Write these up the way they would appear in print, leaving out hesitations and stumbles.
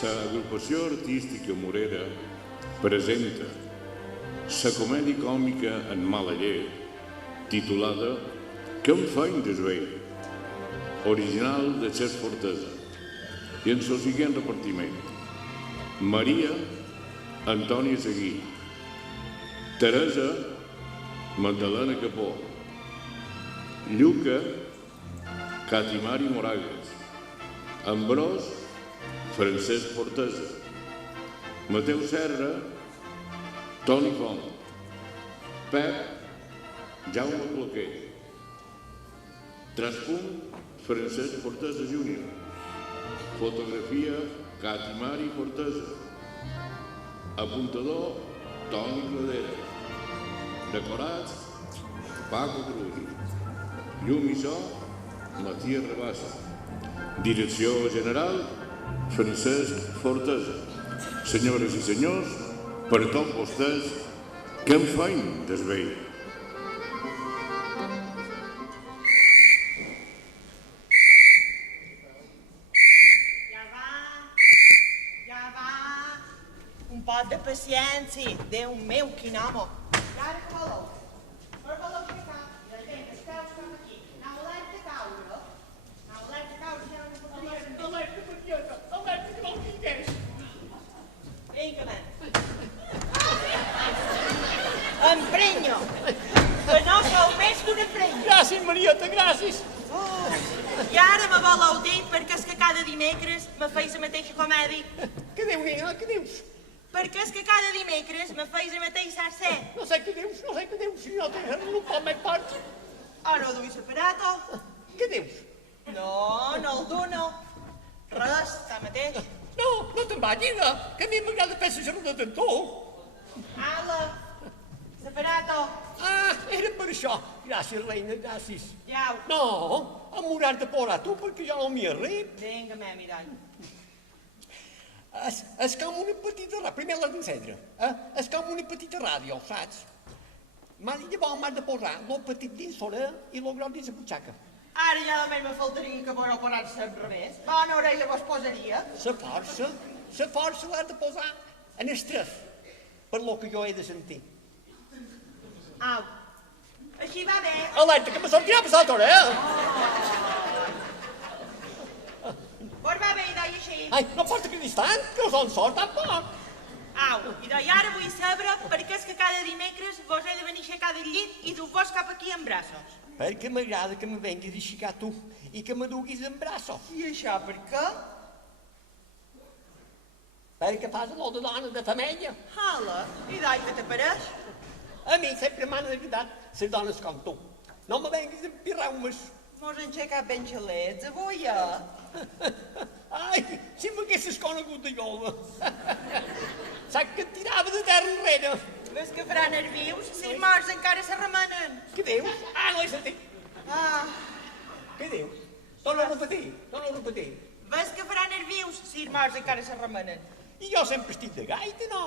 L'agrupació artística Morera presenta la comèdia còmica en mala llet titulada «Que em feim desvell», original de Xes Fortesa, i en el següent repartiment: Maria, Antònia Seguí; Teresa, Magdalena Capó; Lluca, Catimari Moragues; Ambrós, Francesc Fortesa; Mateu Serra, Toni Font; Pep, Jaume Cloquer; Traspunt, Francesc Fortesa Júnior; Fotografia, Catimari Fortesa; Apuntador, Toni Cladera; Decorats, Paco Cruz; Llum i so, Matías Rabassa; Direcció general, Francesc Fortesa. Senyores i senyors, per tots vostès, que em feim desvell. Ja va. Un pot de paciència. Déu meu, quin home. I ara que voleu? Per voleu aixecar? I la gent es creus cap aquí. Anau alerta a caure. Anau alerta a caure, ja no us podria... Alerta perilleta, alerta que no el quinqueix. Vinga, nen. Emprenyo. Que no sou més que un emprenyo. Gràcies, Marieta, gràcies. I ara me voleu dir perquè és que cada dimecres me feis la mateixa comèdia. Què dius, nena, què dius? Perquè és que cada dimecres me feis la mateixa ser. No sé què dius, si no tens res per més part. O no duis aparato. Què dius? No, no el dono. Res, està mateix. No, no te'n vagis, que a mi m'agrada fer la xerrada amb tu. Ala, l'aparato. Ah, era per això. Gràcies, reina, gràcies. Jau. No, em m'hauràs de posar tu perquè jo no m'hi arrib. Vinga, mirall. És com una petita ràdio, primer l'has d'encendre. És com una petita ràdio, saps? Llavors m'has de posar el petit dins l'orella i el gros dins la butxaca. Ara ja només me faltaria que vos posar-se al revés. Bona orella vos posaria. La força l'has de posar en els tres, per lo que jo he de sentir. Au. Així va bé. Alerta, que me sortirà per l'altra orella. Vos va bé i deia així. Ai, no porta que distant, que us en sort tampoc. Au, i deia ara vull saber perquè és que cada dimecres vos he de venir a aixecar del llit i dur-vos cap aquí en braços. Perquè m'agrada que me venguis a aixecar tu i que me duguis en braços. I això per què? Perquè fas allò de dona de femella. Hala, i deia que t'apareix? A mi sempre m'han agradat les dones com tu. No me venguis amb pirraumes. Mos han aixecat ben xalets avui, Ai, si m'haguessis conegut de jove. Saps que et tirava de terra enrere. Ves que farà nervius si els morts encara se remenen. Què dius? Ah, no he sentit. Ah, Què dius? Torna a repetir. ves que farà nervius si els morts encara se remenen. I jo sempre estic de gaita, no?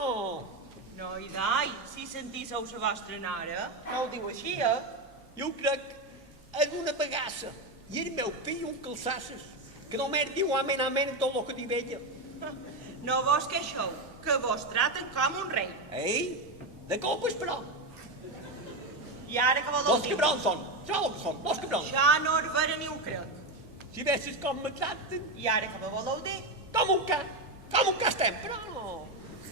No, i dai, si sentísseu la vostra nora, no ho diu així, Jo crec és una bagassa. I el meu fill un calçasses, que només diu amén tot el que diu ella. No vos queixeu, que vos traten com un rei. Ei, de copes, però. I ara que voleu Los cabrons són, això que són, los cabrons. Ja no és vera ni ho crec. Si vessis com me tracten, I ara que me voleu dir? com un ca estem, però no.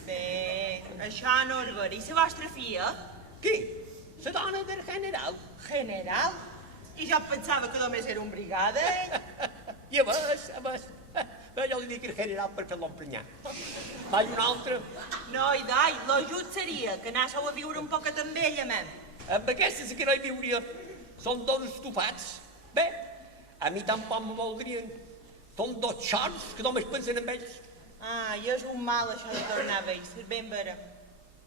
Bé, això no és vera. I la vostra filla? Qui? La dona del general. General? I jo pensava que només era un brigada, I a més. Bé, jo li dic el general per fer-lo emprenyar. Vaig un altre. No, i dai, l'ajut seria que anàssiu a viure un poquet amb ella, mem. Amb aquesta sí que no hi viuria. Són dos estufats. Bé, a mi tampoc me voldrien. Són dos xors que només pensen en ells. Ah, i és un mal això de tornar a ells, és ben vera.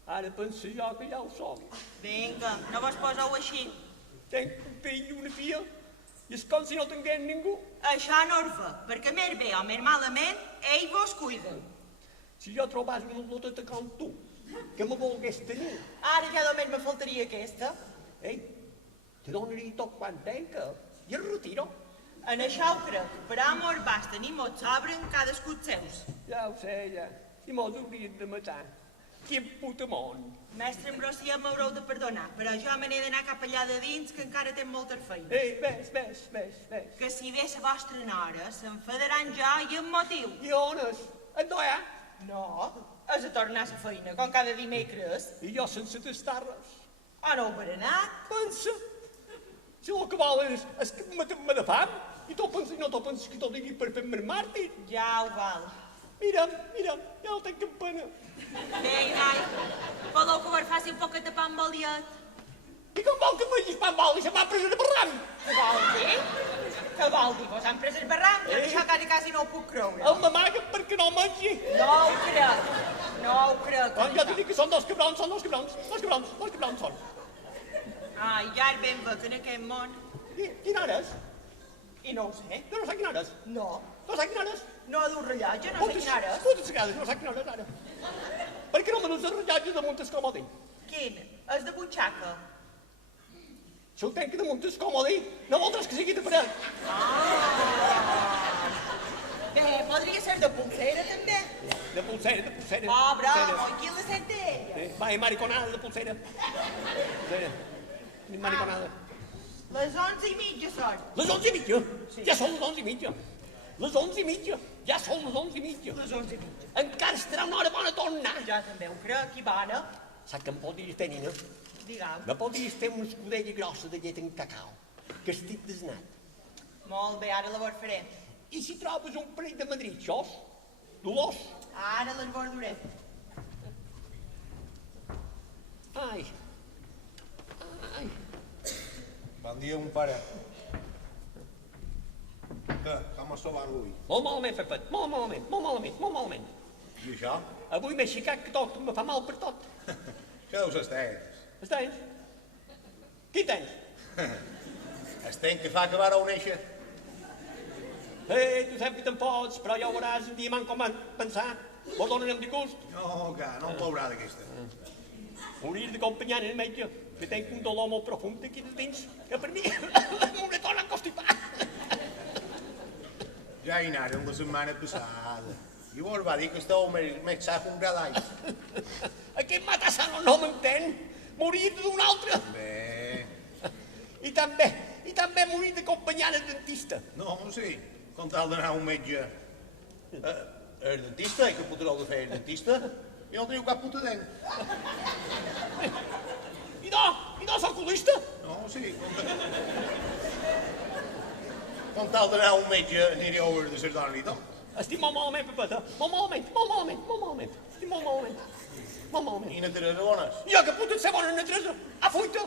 Ara penso jo que ja ho som. Vinga, no vos poseu així. Tenc un fill i una filla, i és com si no tingués ningú. Això no és bé, perquè més bé o més malament, ell vos cuida. Si jo trobàs una loteta com tu, que me volgués tenir, Ara ja només me faltaria aquesta. ei, te donaria tot quan tenc, i el retiro. En això ho crec, però amor basten i mots sobren cadascú els seus. Ja ho sé, ja. I mos haurien de matar. Quin puta món. Mestre Ambrosí, m'haureu de perdonar, però jo me n'he d'anar cap allà de dins, que encara tinc moltes feines. Ei, ves. Que si ve la vostra nora, s'enfadaran jo i amb motiu. I on és? En no hi ha? No, has de tornar a la feina, com cada dimecres. I jo sense tastar res. No ho hauré anat. Pensa. Si el que vol és que matem-me de fam, i tu penses, no tu penses que t'ho digui per fer-me màrtir. Ja ho val. Mira, ja no tenc cap pena. Ei, noi, voleu que us faci un poquet de pa amb oliet? I com vol que em vegis pa amb oli, se m'ha pres de barram. Què vol dir? Què vol dir? Vos han pres el barram? Jo això quasi no ho puc creure. El m'amaga perquè no mengi. No ho crec. No ho crec. Quan jo t'he dit que són dos cabrons són. Ai, ja el ben veig en aquest món. I quina hora és? I no ho sé. Jo no sé quina hora és. No. No sé quina hora és. No ha d'un rellotge, no sé quina hora és. Moltes vegades no sé quina hora és ara. Per què no me n'us el rellotge damunt el comodí? Quin? És de butxaca. Si ho tenc damunt el comodí, no voldràs que sigui de paret. Bé, podria ser de pulsera, també. De pulsera. Oh, bravo, i qui la sent ella? Va, i mariconada de pulsera. Pulsera. Ni mariconada. Les 11:30 són. Les 11:30? Sí. Ja són les 11:30. Les 11:30. Ja són les 11:30. Les 11:30. Encara estarà una hora bona a tornar. Jo també ho crec, i bona. Saps què em podries fer, nina? Digue'm. Me podries fer una escudella grossa de llet en cacau, que estic desnat. Molt bé, ara la vos faré. I si trobes un parell de madritxos, dolors. Ara les borduré. Ai. Bon dia, mon pare. Què? Com es troba avui? Molt malament, Pepet, molt malament. I això? Avui m'he aixecat que tot me fa mal per tot. Això deus ser tens. Els tens? Qui tens? El temps que fa que vareu néixer. Tu saps que te'n pots, però ja ho veuràs un dia m'han com pensar. Vos donen de gust. No, que no em veurà d'aquesta. Hauries d'acompanyar el metge, que tenc un dolor molt profund aquí dins, que per mi m'hauré tornat a constipar. Ja hi anàrem la setmana passada. I vos va dir que esteu més sa que un gra d'all. Aquest matassano no m'entén. Morir d'un altre. Bé. I també morir d'acompanyar el dentista. No sé, com tal d'anar a un metge. El dentista? I què podreu de fer el dentista? I no teniu cap puta dent. I no soc oculista. No, sí, com tal d'anar a un metge aniríeu a veure de Cerdona i tot. Estic molt malament, Pepeta. Molt malament. Estic molt malament. I na Teresa bones? Jo, que puta ser bona, na Teresa. A fuita.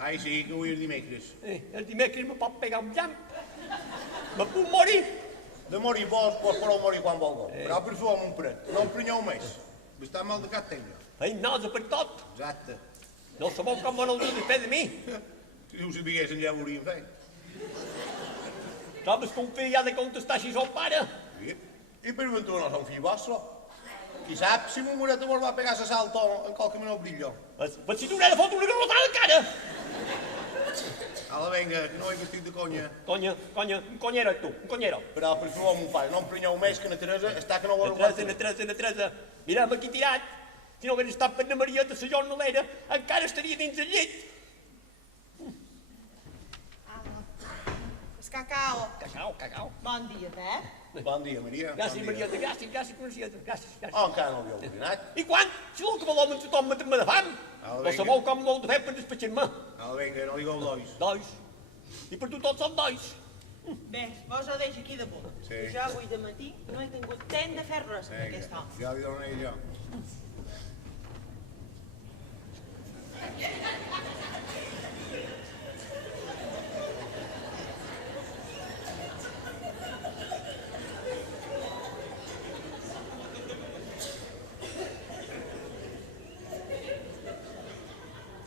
Ai, sí, que avui és dimecres. El dimecres me pot pegar un llamp. Me puc morir. De morir vos podeu morir quan vulgueu. Però per fer un pret, no em prenyeu més. Està mal de cap tenga. Ai, nosa per tot. Exacte. No sabeu com van dir de fer de mi. Si ho sabiguessin ja ho hauríem fet. Trobes que un fill ha de contestar si son pare? I per ventura no són fill vostre. Qui sap si mon moreta vos va pegar la salta en qualque menor brillo. Però si t'hauré de fotre una garrotada de cara. Ala, venga, que no he que estic de conya. Conya, un conyero tu, un conyero. Però per favor, mon pare, no em prenyeu més que na Teresa està que no vol Na Teresa. Mira'm aquí tirat. Si no hagués estat per na Marieta, la jornalera, encara estaria dins el llit. És cacao. Cacau. Bon dia, Pep. Bon dia, Maria. Gràcies, Bon dia. Marieta, gràcies. Oh, encara no havíeu cuinat. I quan? Si el que volem en tothom matem-me de fam. Au, No vinga. sabeu com m'ho heu de fer per despatxar-me. Ala, venga, no digueu dois. Dois. I per tu tots som dois. Bé, vos ho deixo aquí damunt. Sí. Jo avui de matí no he tingut temps de fer res amb aquest home. Ja li donaré jo.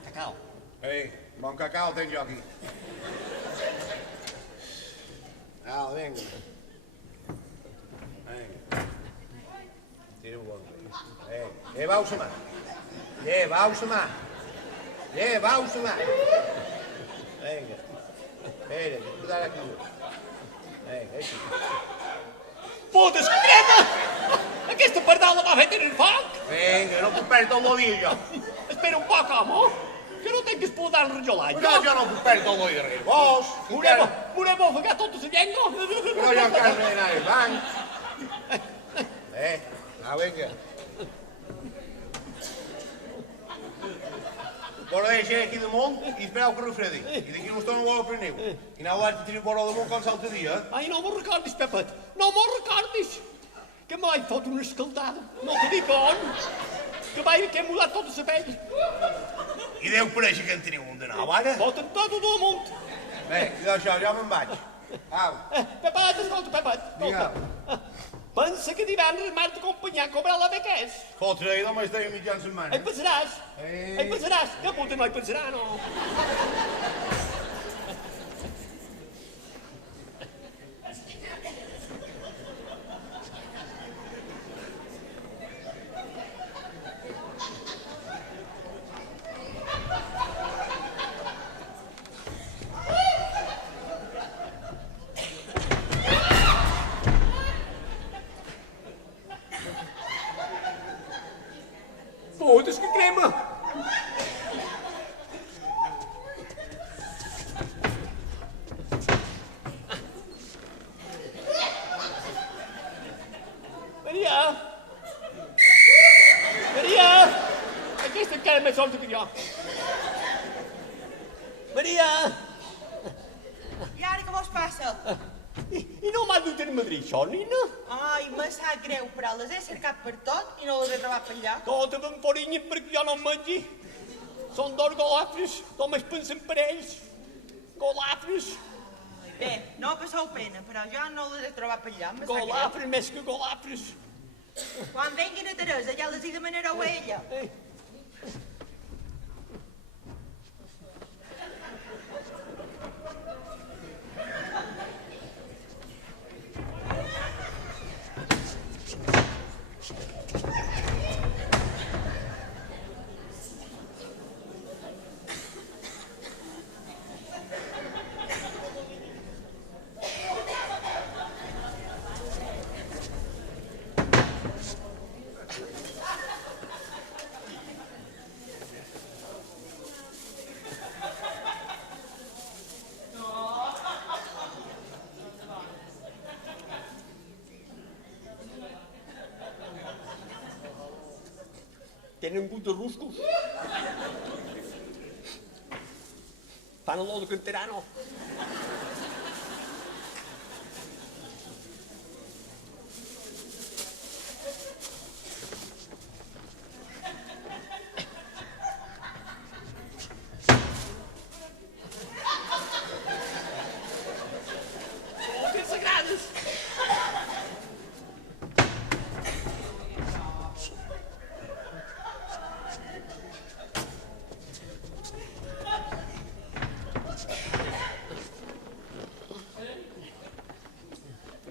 Cacau. Ei, bon cacau tenc jo aquí. Ala, venga. Venga. Tira un bon. Llevau-se mà. Llevau-se mà. Llevau-se mà. Venga. Espera, que puc dar aquí. Venga, així. Foda-se, crema! pardal la va fer tenir foc? Vinga, no puc perdre tot el dia, jo. Espera un poc, home, que no tinc que espoltar el rajolat. Però jo no puc perdre tot el dia darrere vos. M'haurem ofegat tota la llengua. Però jo encara no he anat al banc. Vinga. Vora deixar aquí damunt i espereu que refredi. I d'aquí una estona ho apreniu. I aneu a tenir vora damunt com l'altre dia. Ai, no m'ho recordis, Pepet, no m'ho recordis. Que me l'he fot una escaldada. No te dic on. Que m'he mudat tota la pell. I deu parèixer que en teniu un de nou, ara? Foten tot damunt. Bé, i d'això, jo me'n vaig. Au. Pepet, escolta, Pepet. Vinga. Pensa que divendres m'has d'acompanyar a cobrar la bequès. Fotre, només deia mitjan setmana. Hi pensaràs. Hi pensaràs. Que puta no hi pensarà, no. Foda-se que crema! Maria! Maria! Aquesta encara més solta que jo. Maria! I ara què vos passa? I no m'ha dut a Madrid, això, nina? Ai, me sap greu, però les he cercat per tot i no les he trobat per allà. Tota ben forinyen perquè jo no em mengi. Són dos golafres, només pensen per ells. Golafres. Bé, no passeu pena, però jo no les he trobat per allà, me sap greu. Golafres més que golafres. Quan venguin a Teresa ja les hi demanareu a ella. Tenen gust de ruscos. Fan olor de canterano. Oh, que sagrades!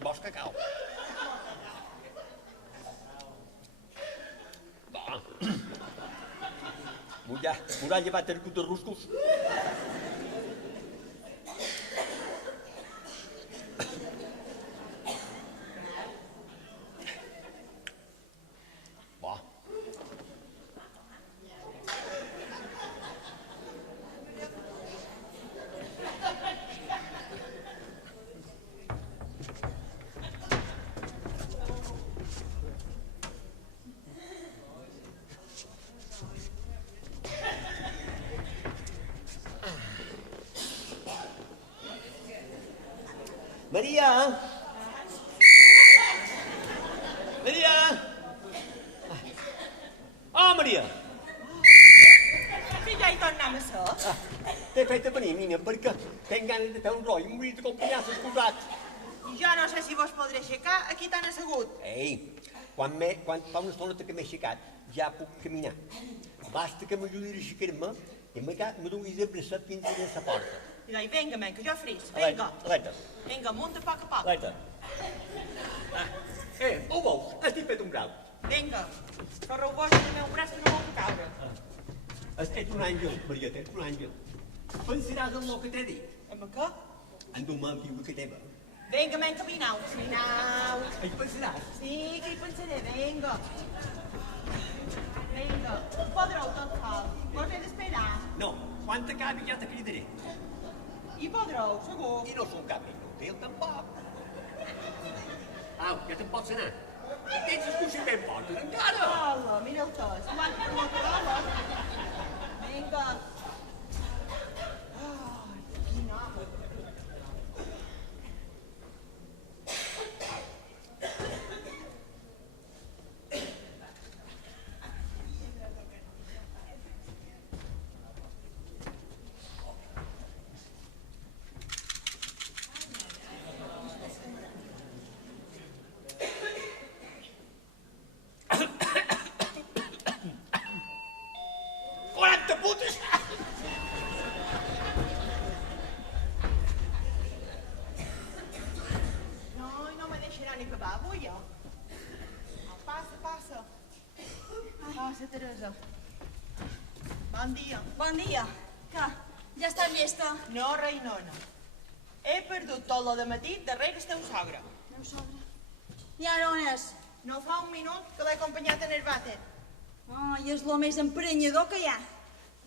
Vols cacau? Va. M'haurà llevat el cut de ruscos. Va. Maria! Maria! Oh, Maria! Si ja hi tornem a ser. T'he fet a venir, nina, perquè tinc ganes de fer un roi i m'hauria d'acompanyar a l'esposat. I jo no sé si vos podré aixecar aquí tan assegut. Ei, quan fa una estona que m'he aixecat, ja puc caminar. Basta que m'ajudis a aixecar-me i me duguis de bracet fins a la porta. I dai, vinga, men, que jo fris, vinga. Aleta. Vinga, munta a poc a poc. Aleta. Ho vols? Estic fet un grau. Vinga, correu vos del meu braç que no vol caure. Ets un àngel, Marieta, ets un àngel. Pensaràs en el que t'he dit. Amb què? En dur-me amb viure que teva. Vinga, men, caminau, caminau. Hi pensaràs? Sí, que hi pensaré, vinga. Vinga, un podreu tot sol. Vos he d'esperar. No, quan t'acabi ja te cridaré. I podreu, segur. I no som cap inútil, tampoc. Au, ja te'n pots anar. Tens els coixins ben fortes, encara. Hola, mireu tots. Quan per la parola. Vinga. Ai, quin home. No me deixarà ni acabar avui, jo. Passa, passa. Passa, Teresa. Bon dia. Bon dia. Que, ja estàs llesta? No, reinona. He perdut tot lo de matí darrere el teu sogre. Meu sogre. I ara on és? No fa un minut que l'he acompanyat en el vàter. Ai, és lo més emprenyador que hi ha.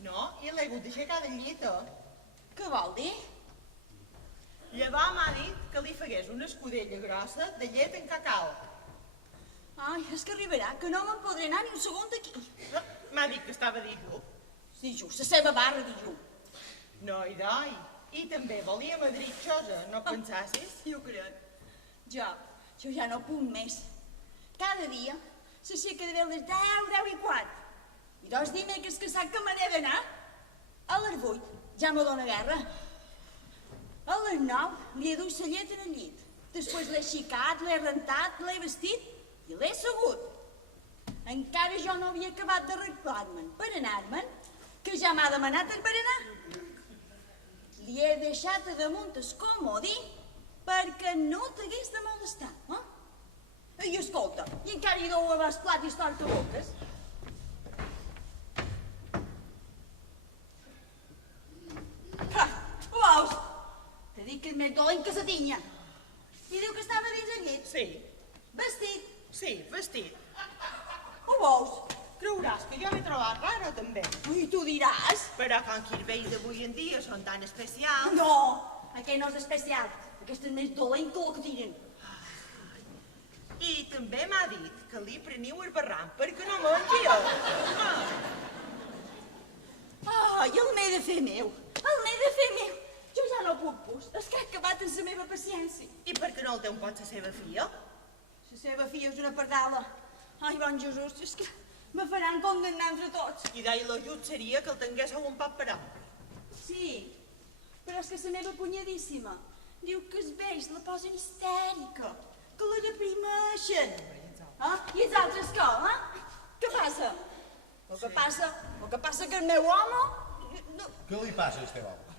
No, i l'he hagut d'aixecar del llit, Què vol dir? Llavors m'ha dit que li fegués una escudella grossa de llet en cacau. Ai, és que arribarà, que no me'n podré anar ni un segon d'aquí. M'ha dit que estava dijo. Dijo, la seva barra, dijo. No hi doi. I també volia madritxosa, no pensassis? Jo crec. Jo ja no puc més. Cada dia s'aixeca de veure les 10, 10 i quart. I dos dimecres que sap que me n'he d'anar. A les 8 ja me dóna guerra. A les 9 li he dut la llet en el llit. Després l'he aixecat, l'he rentat, l'he vestit i l'he assegut. Encara jo no havia acabat d'arreglar-me'n per anar-me'n, que ja m'ha demanat el berenar. Li he deixat a damunt el comodí perquè no t'hagués de molestar, eh? I escolta, i encara hi deu haver el plat i el tortaboques. Ho veus? T'he dit que és més dolent que la tinya. I diu que estava dins el llit. Sí, Vestit. sí, vestit. Ho veus? Creuràs que jo m'he trobat rara, també. I tu diràs. Però com que els vells d'avui en dia són tan especials... No, aquest no és especial. Aquest és més dolent que el que tiren. I també m'ha dit que li preniu el barram perquè no mengi jo. Ai, el m'he de fer meu. El m'he de fer meu. Jo ja no puc pus. És que ha acabat amb la meva paciència. I per què no el té un pot la seva filla? La seva filla és una pardala. Ai, bon Jesús, és que me faran condemnar entre tots. I deia l'ajut seria que el tinguéssiu un poc per home. Sí, però és que la meva cunyadíssima diu que els vells la posen histèrica, que la deprimeixen. I els altres què, Què passa? El que passa que el meu home... No, Què li passa a este home?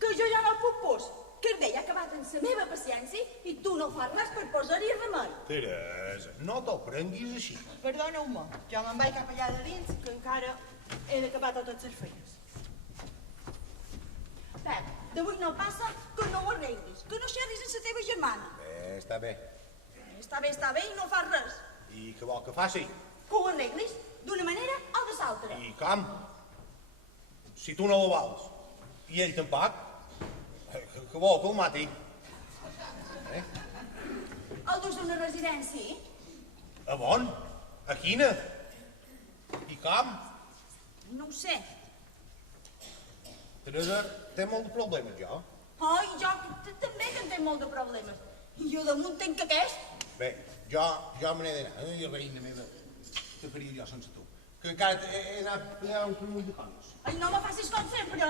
que jo ja no puc pus. Que el vell ha acabat amb la meva paciència i tu no fas res per posar-hi remei. Teresa, no t'ho prenguis així. Perdoneu-me, jo me'n vaig cap allà de dins, que encara he d'acabar totes les feines. Pep, d'avui no passa que no ho arreglis, que no xerris amb la teva germana. Està bé. Està bé i no fas res. I què vol que faci? Que ho arreglis d'una manera o de l'altra. I com? Si tu no ho vols, i ell tampoc, que vol que el mati? El dus a una residència? A on? A quina? I com? No ho sé. Teresa, té molt de problemes, jo. Ai, jo també que en tinc molt de problemes. I jo damunt tenc aquest. Bé, jo me n'he d'anar. I reina meva, què faria jo sense tu? Que encara he anat a un munt de coses. Ai, no me facis com sempre,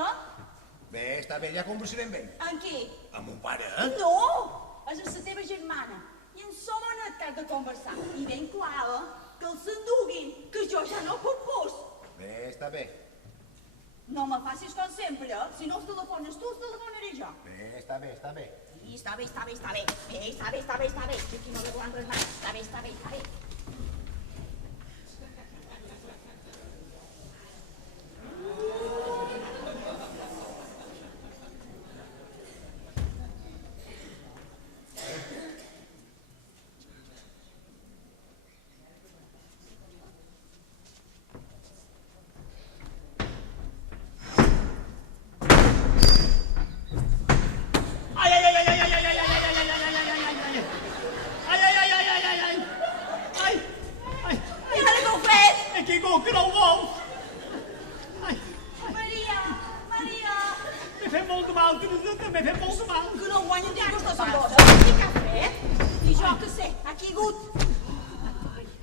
Bé, està bé, ja conversarem bé. Amb qui? Amb mon pare, No! És amb la teva germana. I en som anat que has de conversar. I ben clar, que els s'enduguin, que jo ja no puc pus. Bé, està bé. No me facis com sempre, Si no els telefones tu, els telefonaré jo. Bé, està bé, està bé. I està bé. Està bé. Aquí no veuen res més. Està bé. guanyen disgustos amb vos. I què ha fet? I jo què sé, ha caigut.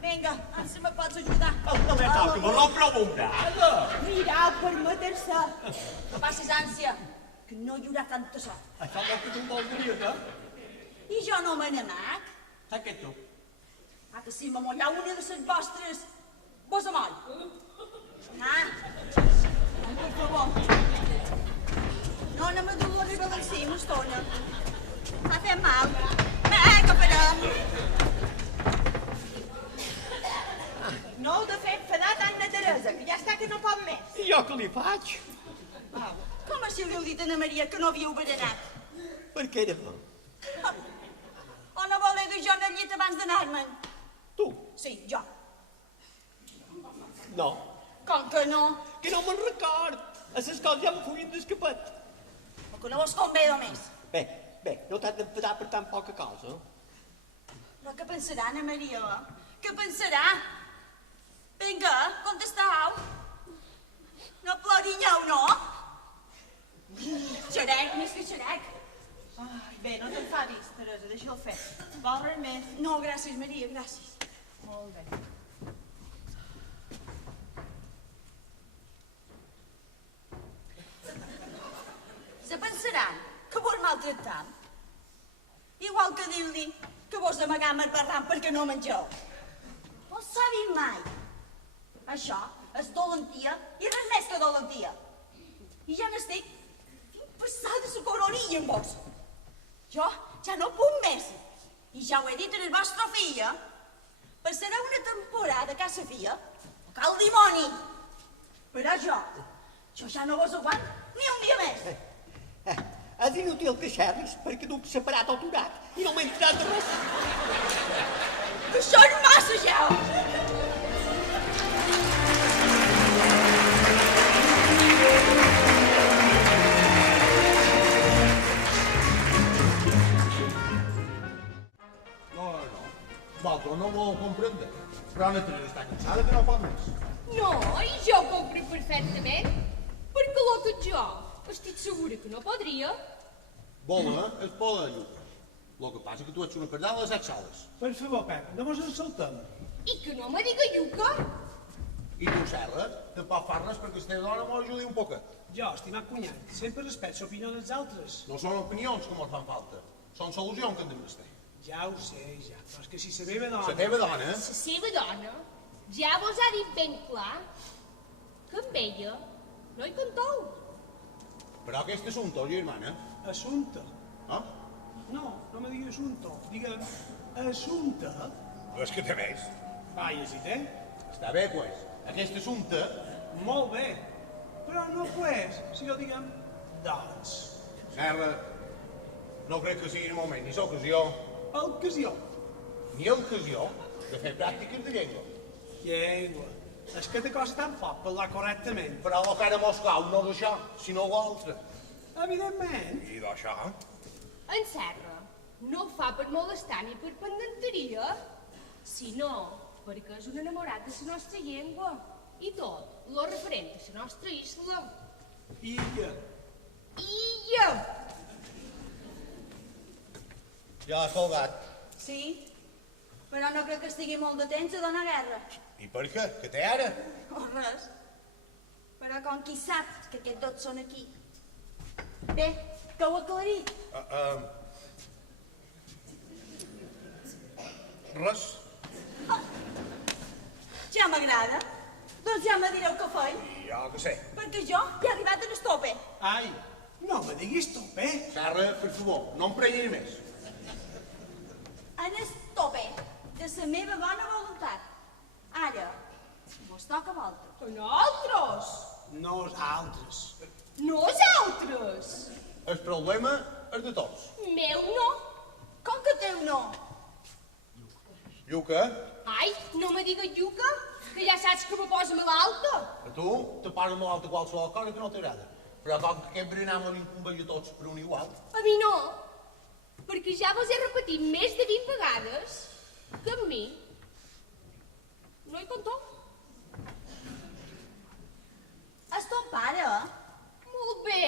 Vinga, ara se me pots ajudar. No me toca, me rompre un braç. Mirau per matar-se. No passis ànsia, que no hi haurà tanta sort. Això és el que tu em vols dir, eh? I jo no me n'amac. Saps què tu? Ah, que si m'amollà una de les vostres, vos amoll. Ah, per favor. No, no me duo arriba del cim, una estona. M'ha fet mal. Vinga, farem. No heu de fer enfadat Anna Teresa, que ja està que no pot més. I jo què li faig? Com si li heu dit a Anna Maria que no havíeu berenat? Per què era? O no voleu que jo en el llit abans d'anar-me'n? Tu? Sí, jo. No. Com que no? Que no me'n record. A les coses ja me fugen d'escapat. O que no vos convé només. Bé, no t'has d'enfadar per tan poca cosa. Però què pensarà, Anna Maria? Què pensarà? Vinga, contestau. No plorinyeu, no? Xerec, més que xerec. Ai, bé, no t'enfadis, Teresa, deixa'l fer. Vol res més? No, gràcies, Maria, gràcies. Molt bé. Se pensaran que vos maltractam. Igual que dir-li que vos amagam el barram perquè no mengeu. No s'ha dit mai. Això és dolentia i res més que dolentia. I ja n'estic passada la coronia amb vos. Jo ja no puc més. I ja ho he dit a la vostra filla. Passarà una temporada a casa filla, a cal dimoni. Però jo ja no vos aguant ni un dia més. És inútil que xerris perquè duc separat o aturat i no m'he entrat de res. Que són massa ja! Vosaltres no m'ho comprendre. Però Anna Teresa està cansada que no pot més. No, i jo compro perfectament. Perquè l'ho tot jo. Estic segura que no podria. Vola, es pola lluc. Lo que passa que tu ets una pardal a les 7 sales. Per favor, Pep, no mos insultem. I que no me diga Lluca. I tu, Serra, tampoc fas res perquè la teva dona m'ho ajudi un poquet. Jo, estimat cunyat, sempre respecto l'opinió dels altres. No són opinions que ens fan falta. Són solucions que hem de menester. Ja ho sé, ja, però és que si se meva dona... La teva dona, La seva dona ja vos ha dit ben clar que amb ella no hi conteu. Però aquest assumpte, germana, Assumpte. no? No, no me digui assumpte, digue'm assumpte. És que té més. Vaja, si té. Està bé, pues. Aquest assumpte, Molt bé. Però no pues, si jo diguem doncs. Serra, no crec que sigui el moment ni l'ocasió, Ocasió. ni l'ocasió de fer pràctiques de llengua. Llengua. És que te costa tan poc parlar correctament. Però el que ara mos cau no d'això, sinó l'altre. Evidentment. I d'això? En Serra no ho fa per molestar ni per pendenteria, sinó perquè és un enamorat de la nostra llengua i tot lo referent a la nostra isla. Illa. Illa! Ja l'has colgat. Sí, però no crec que estigui molt de temps a donar guerra. I per què? Que té ara? O res. Però com qui sap que aquests dos són aquí. Bé, que ho aclarit. Res. Ja m'agrada. Doncs ja me direu què feim. Jo que sé. Perquè jo ja he arribat a l'estope. Ai, no me diguis tu, bé. Serra, per favor, no em prenyis més. En estope de la meva bona voluntat. Ara, vos toca a vosaltres. A nosaltres! Nosaltres. Nosaltres! El problema és de tots. Meu no. Com que teu no? Lluca, Ai, no me diga Lluca, que ja saps que me posa malalta. a tu te posa malalt a qualsevol cosa que no t'agrada. Però com que aquest berenar me l'incumbeix a tots per un igual, A mi no, perquè ja vos he repetit més de 20 vegades que amb mi no hi conteu. És ton pare? Molt bé.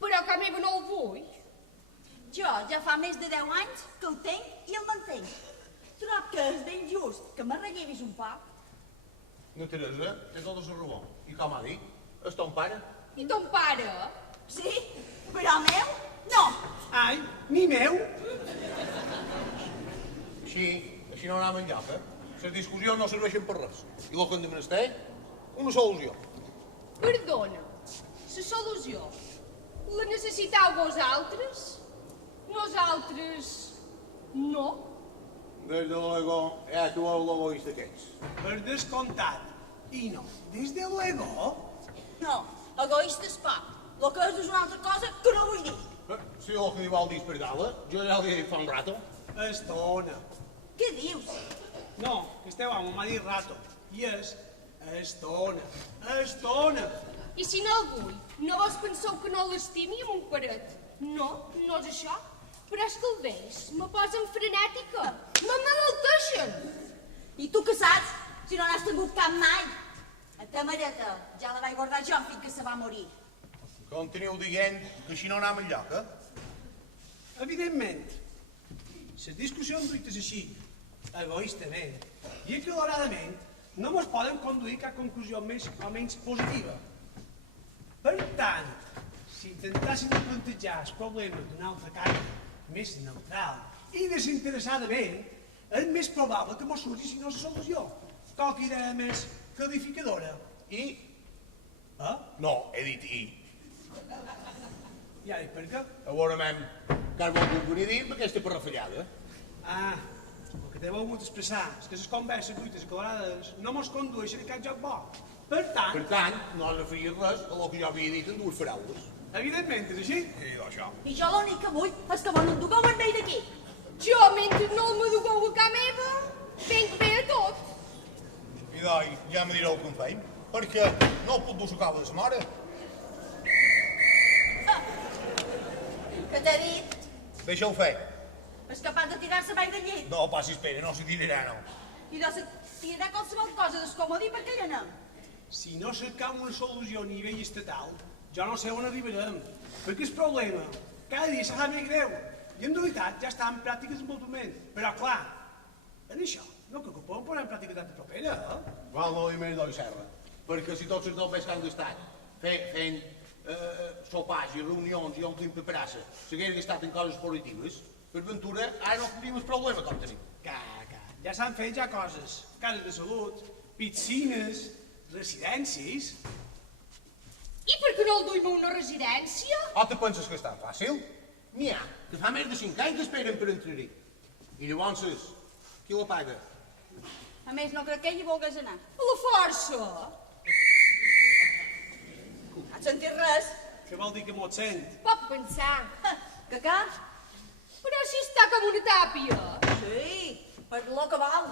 Però que a meva no el vull. Jo ja fa més de 10 anys que el tenc i el mantenc. Trob que és ben just que me rellevis un poc. No, Teresa, és el de la raó. I com ha dit, és ton pare. I ton pare? Sí? Però meu? No. Ai, ni meu. Així no anem enlloc, eh? Les discussions no serveixen per res. I el que hem de menester, una solució. Perdona, la solució la necessiteu vosaltres? Nosaltres no? Des de l'ego, ja tu el egoista que ets. Per descomptat. I no, des de l'ego? No, egoista és poc. El que és una altra cosa que no vull dir. Si el que vol dir és per gala, jo ja l'he dit fa un rato. Estona. Què dius? No, que este home m'ha dit rato. I és estona. Estona. I si no el vull, no vos penseu que no l'estimi amb un paret? No, no és això. Però és que el veig, me posen frenètica. M'emmalalteixen. I tu què saps, si no n'has tingut cap mai? A ta mareta ja la vaig guardar jo fins que se va morir. Continueu dient que així no anem enlloc, eh? Evidentment, les discussions duites així, egoistament i acaloradament, no mos poden conduir a cap conclusió més o menys positiva. Per tant, si intentàssim plantejar el problema d'una altra cara, més neutral i desinteressadament, és més probable que mos surgi si no la solució. Qualque idea més clarificadora. I? Eh? No, he dit i. Ja, i per què? A veure, mem, que vol venir a dir aquesta parrafallada. Ah, el que t'he volgut expressar és que les converses duites i colorades no mos condueixen a cap lloc bo. Per tant, no has de fer res a lo que jo havia dit en dues paraules. evidentment és així. I això. I jo l'únic que vull és que me n'endugueu amb ell d'aquí. Jo, mentre no m'eduqueu a ca meva, venc bé a tot. I doncs, ja me direu com feim, perquè no puc dur la cava de la mare. Què t'he dit? Deixa-ho fer. És capaç de tirar-se baix del llit. No, passi, espera, no s'hi tirarà, no. I de tirarà qualsevol cosa descomodi perquè ja anem. Si no cercam una solució a nivell estatal, jo no sé on arribarem. Perquè el problema cada dia se fa més greu. I en realitat ja està en pràctica desenvolupament. Però clar, en això no que ho poden posar en pràctica tan propera, eh? Val, no hi més d'oi serra. Perquè si tots els dobles que han gastat fent sopars i reunions i omplint paperassa s'hagués gastat en coses positives, per ventura ara no tindríem el problema com tenim. Ja s'han fet ja coses. Cases de salut, piscines, residències. I per què no el duim a una residència? O te penses que és tan fàcil? N'hi ha, que fa més de 5 anys que esperen per entrar-hi. I llavors, qui la paga? A més, no crec que ell hi volgués anar. A la força. Has sentit res? Què vol dir que m'ho sent? Pot pensar. Que què? Però si està com una tàpia. Sí, per lo que val.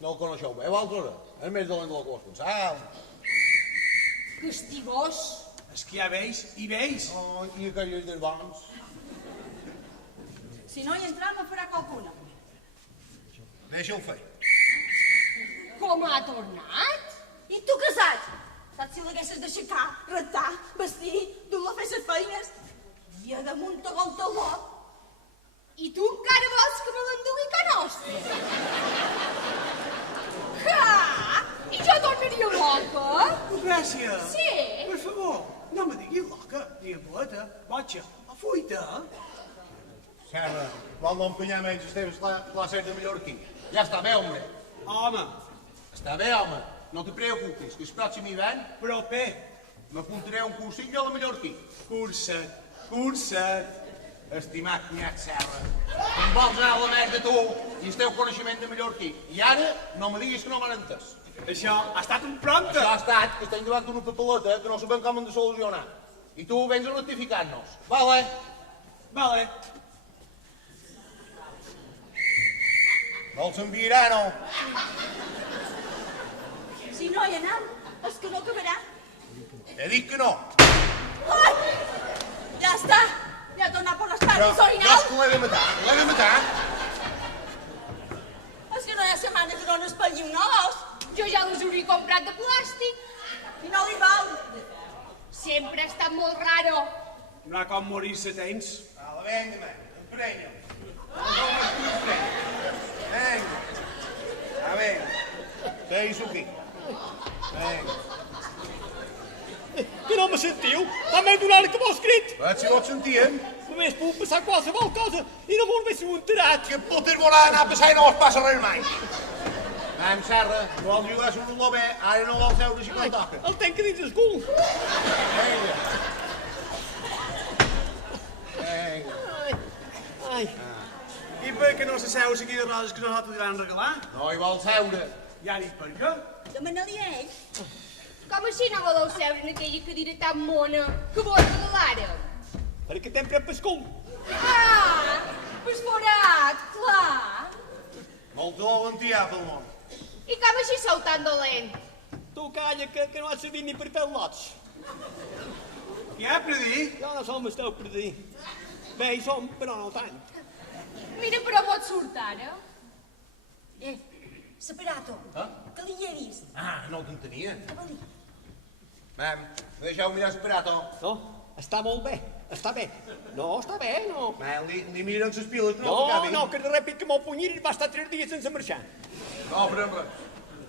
No el coneixeu bé, vosaltres? És més dolent del que vos pensau. Castigós. És que ja veus i veus. Oh, i aquelles dels bons. Si no hi entram, em farà qualcuna. Deixa-ho fer. Com ha tornat? I tu què saps? Saps si l'haguessis d'aixecar, rentar, vestir, dur-la a fer les feines? I a damunt te vol taló. I tu encara vols que me l'endugui a nostra? I jo tornaria loca? Gràcia. Sí. Per favor, no me diguis loca, ni poeta, boja, o fuita. Serra, vol no empenyar menys els teus classes de mallorquí. Ja està bé, home. Home, Està bé, home. No te preocupis, que el pròxim hivern proper, m'apuntaré a un cursillo a la mallorquí. curset, curset. Estimat cunyat Serra, em vols anar a la merda tu i el teu coneixement de mallorquí. I ara no me diguis que no m'han entès. Això ha estat un prompte. Això ha estat que estem davant d'una papeleta que no sabem com hem de solucionar. I tu vens a rectificar-nos. Vale? Vale. Vols enviar, no? Si no hi anem, és que no acabarà. He dit que no. Ai! Ja està. Ja ha tornat per les parts No, orinal. és que l'he de matar, l'he de matar. És que no hi ha setmana que no n'espatlli un os. Jo ja les hauria comprat de plàstic. I no li val. Sempre ha estat molt raro. No ha com morir-se temps. Vale, vinga, man. Freño. Venga. A ver. Deixo aqui. Venga. Que não me sentiu? Também do nada que vos escrito. Vaig si vols sentir, Només puc passar qualsevol cosa i no m'ho haguéssiu enterat. Que potes volar anar a passar i no es passa res mai. Vam, Serra, vols jugar sobre un lobé, ara no vols seure si no toca. El tenc dins el cul. Vinga. Vinga. Ai, I per què no s'asseu a seguir de roses que nosaltres li vam regalar? No hi vols seure. Ja dic per què. Demana-li a ell. Com així no voleu seure en aquella cadira tan mona que vos regalàrem? perquè t'hem pres pel cul. Ah, pues forat, clar. Molta valentia pel món. I com així sou tan dolent? Tu calla, que no has servit ni per fer lots. Què ha per dir? Jo no som esteu per dir. Bé, hi som, però no tant. Mira, però vos surt ara. Separato, que li he vist. Ah, no t'entenia. Què vol dir? Mam, deixeu mirar Separato. No, està molt bé, està bé. No, està bé, no. Mam, li miren les piles, que no No, t'acabi. no, que de rèpit que m'ho punyir va estar 3 dies sense marxar. No, però...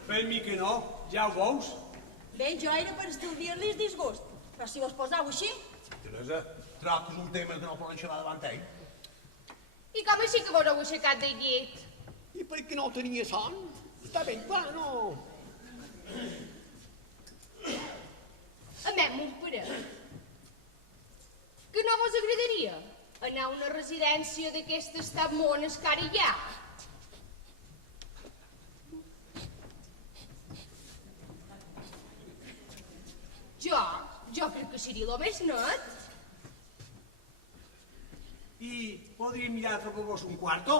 Per mi que no, ja ho veus. Bé, jo era per estalviar-li el disgust. Però si vos posau així... Teresa, tractes un tema que no poden xerrar davant ell. I com així que vos heu aixecat del llit? I per què no tenia son? Està ben clar, no? Amem un pare. Que no vos agradaria anar a una residència d'aquestes tan mones que ara hi ha? Jo crec que seria el més net. I podríem mirar de fer-vos un quarto?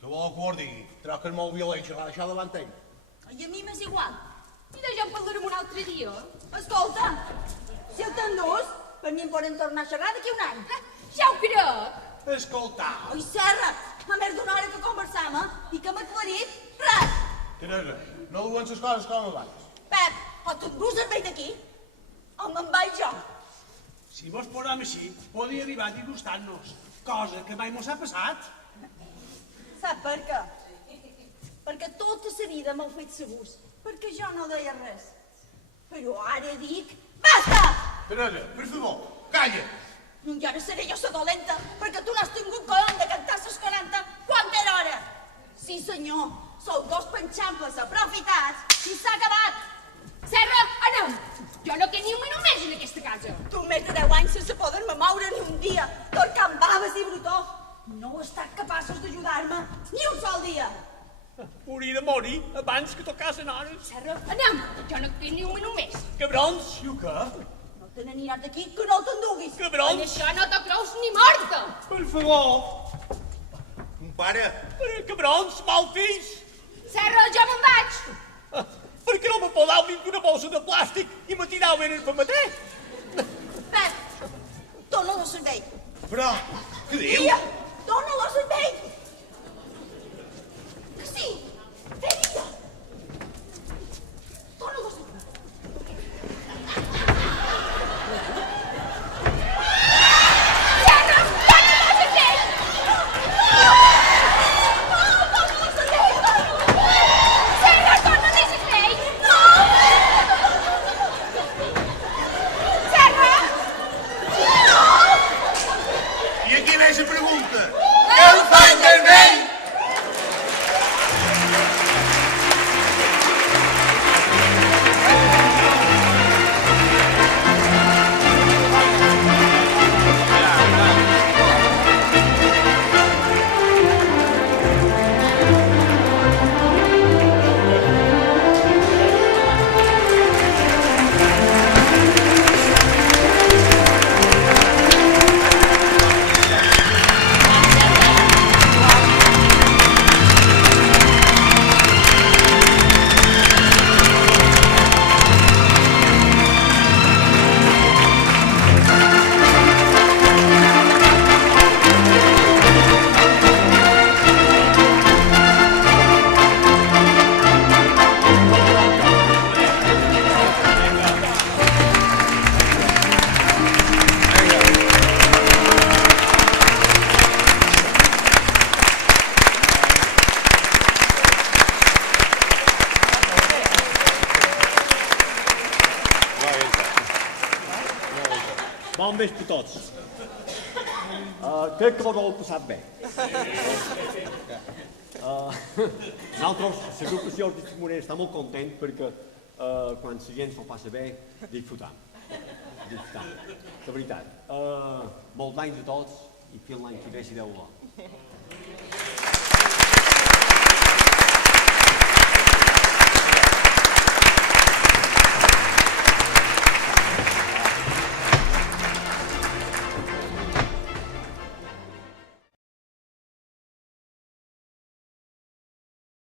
Què vol que vos digui? Traques molt violent xerrar d'això davant ell. I a mi m'és igual. I d'això en parlarem un altre dia. Escolta, si el t'endús, per mi em poden tornar a xerrar d'aquí un any. Ja ho crec. Escolta, Oi, Serra, a més d'una hora que conversam, i que m'ha aclarit, res. Teresa, no duen les coses com abans. Pep, o t'endús el vell d'aquí, o me'n vaig jo. si mos posam així, podria arribar a disgustar-nos, cosa que mai mos ha passat. Sap per què? Perquè tota la vida m'heu fet segurs, perquè jo no deia res. Però ara dic, basta! Teresa, per favor, calla. I ara seré jo la dolenta, perquè tu n'has tingut colom de cantar ses 40 quan era hora. Sí, senyor, sou dos penxamples aprofitats i s'ha acabat. Serra, anem! Jo no quedo ni un minut més en aquesta casa. Tu més de 10 anys sense poder-me moure ni un dia, torcant baves i brutó. No heu estat capaços d'ajudar-me ni un sol dia. Hauria de morir abans que tocassen hores. Serra, anem! Jo no quedo ni un minut més. Cabrons! I què? No te n'aniràs d'aquí, que no t'enduguis. En Cabrons! això no te creus ni morta. Per favor! Un pare. Cabrons, malfills! Serra, jo me'n vaig. Per què no me podeu dins d'una bossa de plàstic i me tirau ben el pamater? Pep, dóna-lo al cervell. Però, què diu? Dia, dóna-lo al cervell. Que sí, té dia. Dóna-lo al cervell. Serra, dóna-lo al cervell. Serra, dóna-li el cervell. Serra! I aquí ve la pregunta. bon vespre per tots. Crec que vos ho heu passat bé. Nosaltres, la agrupació artística Morera està molt content perquè quan la gent s'ho passa bé, disfrutam. De veritat. Molts anys a tots i fins l'any que ve, si Déu vol.